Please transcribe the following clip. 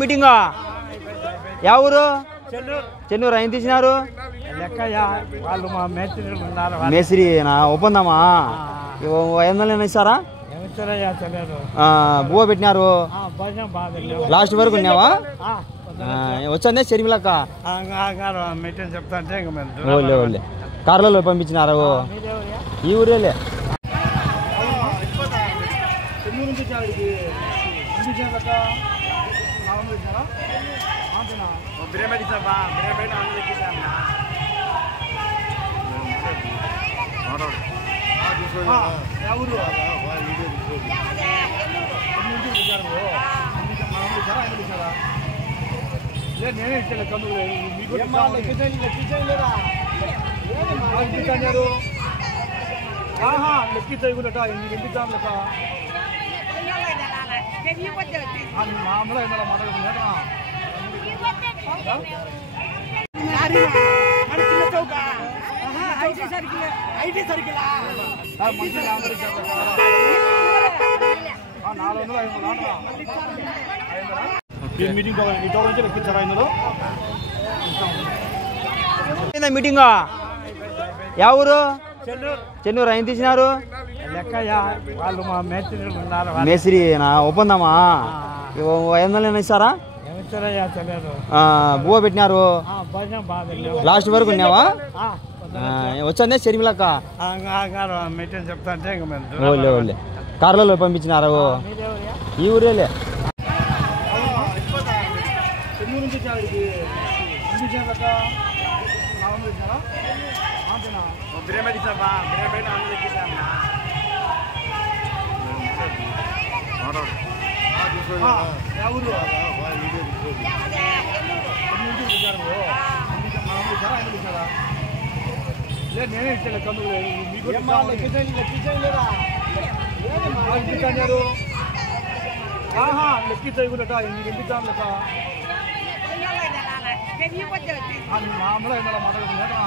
meeting ఎవరు చెన్నూరు ఆయన తీసినారు మేస్త్రి ఒప్పందమా 500 ఇస్తారా బువ్వ పెట్టినారు లాస్ట్ వరకు ఉన్నావా వచ్చానే షర్మిలక్క చెప్తా కార్లలో పంపించినారు ఈ ఊరేలే నేనే లెక్కించగలట ఎంపిక మామూలు మాట్లాడుతున్నా మీటింగ్ ఎవరు చెన్నూరు ఆయన తీసినారు మేస్త్రి ఒప్పందమా 500 ఇస్తారా బువ్వ పెట్టినారు లాస్ట్ వరకు ఉన్నావా వచ్చానే షర్మిలక్క చెప్తా కార్లలో పంపించినారు ఈ ఊరేలే నేనే లెక్కించగలట ఎంపిక మామూలు మాట్లాడుతున్నా